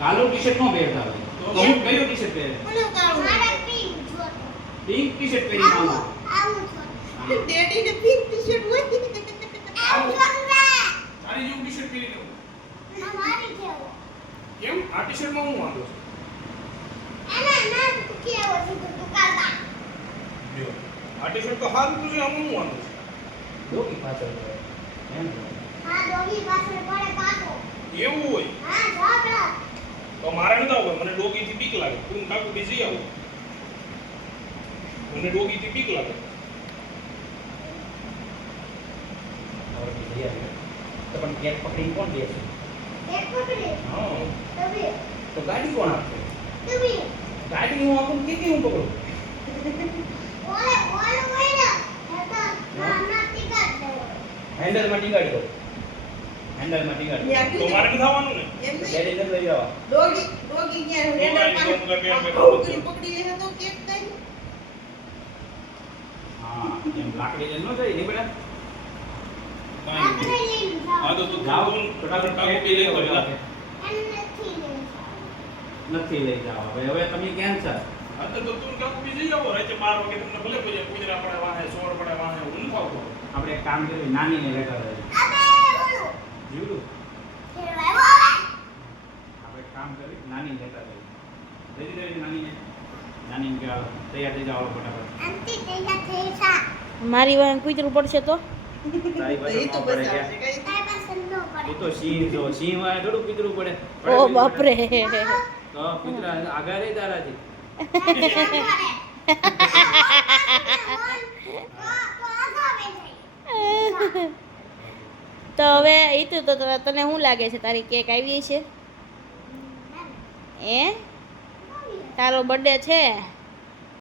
કાલો T-shirt નો પહેરતા હોય તો હું કયો ટી-શર્ટ પહેરે? મને કાળું મારે પિંક જોતો. પિંક ટી-શર્ટ પહેરી આવું મામા. આવું જોતો. ડેડી ને પિંક ટી-શર્ટ હોય આવું જોતો. તારી જેવું ટી-શર્ટ પહેરી લેવું. અમારી જેવો. કેમ આ ટી-શર્ટમાં હું વાંધો છે? એના નામ કેવો છે તો દુકાનદાર. જો આ ટી-શર્ટ તો હારું તું છે આમાં હું વાંધો છે? ડોકી પાછળ હોય. એમ હોય. હા ડોગી પાછળ પડે પાછો. એવું હોય હા ઝાપડા. તો મારે નથી આવવું મને ડોગીથી બીક લાગે તું ને કાકુ બીજી આવો મને ડોગીથી બીક લાગે હવે બી લઈ આવ્યો. તો પણ કેક પકડીને કોણ દે છે? એક પકડી. હા. તબી. તો ગાડી કોણ આપશે? તબી. ગાડી હું આપું કે હું પકડું? ઓલે ઓલે ઓલે. હતા નાના ટિકટ દેવો. હેન્ડલમાં ટીંગાડી દો. હેન્ડલમાં ટીંગાડી દો. યા તો મારે નથી આવવાનું ને એમ નહીં ડેડીને લઈ આવવા. ડોગી ક્યાં તો હેન્ડલ મારી પાસે ડોગી બે બે ડોગી પકડી લે તો કેક થાય હા એમ લાકડી લઈને ન જાય ને બેટા. આપણે કાંઈ લઈને નહીં. હા જાઓ. તો તું જાઓ ફટાફટ ફટાફટ કાકુ કેક પી લે લઈ કરી આવો. લે. એમ નથી લઈને જાઓ. નથી લઈ જાવ. હવે તમે કેન્સર. હા તો તું ને કાકુ બીજી આવો રાતે 12 વાગે તમને ભલે કોઈ કુતરા પડે વાહે સોર પડે વાહે હું નથી આવતો આપણે એક કામ કર્યું નાનીને લેટર અબે ઓલું. જીવડું ફેરવાય બોલે. આપણે એક કામ કર્યું નાનીને લેટર લઈ દીધી નાનીને. નાનીને કે હાલો, તૈયાર થઈ જાઓ ફટાફટ. અંતી તૈયાર થઈ જા. મારી વાંહે કૂતરું પડશે તો તારી પાસે એ તો ન પડે બસ કે આવશે કઈ તારી પાસે ન પડે. એ તો સિંહ જો સિંહ વાળા થોડું કૂતરું પડે. ઓ બાપરે તો કૂતરા આગળ રહી તારાથી. તો હવે એ તો તને શું લાગે છે તારી કેક આવી છે એ તારો બર્થડે છે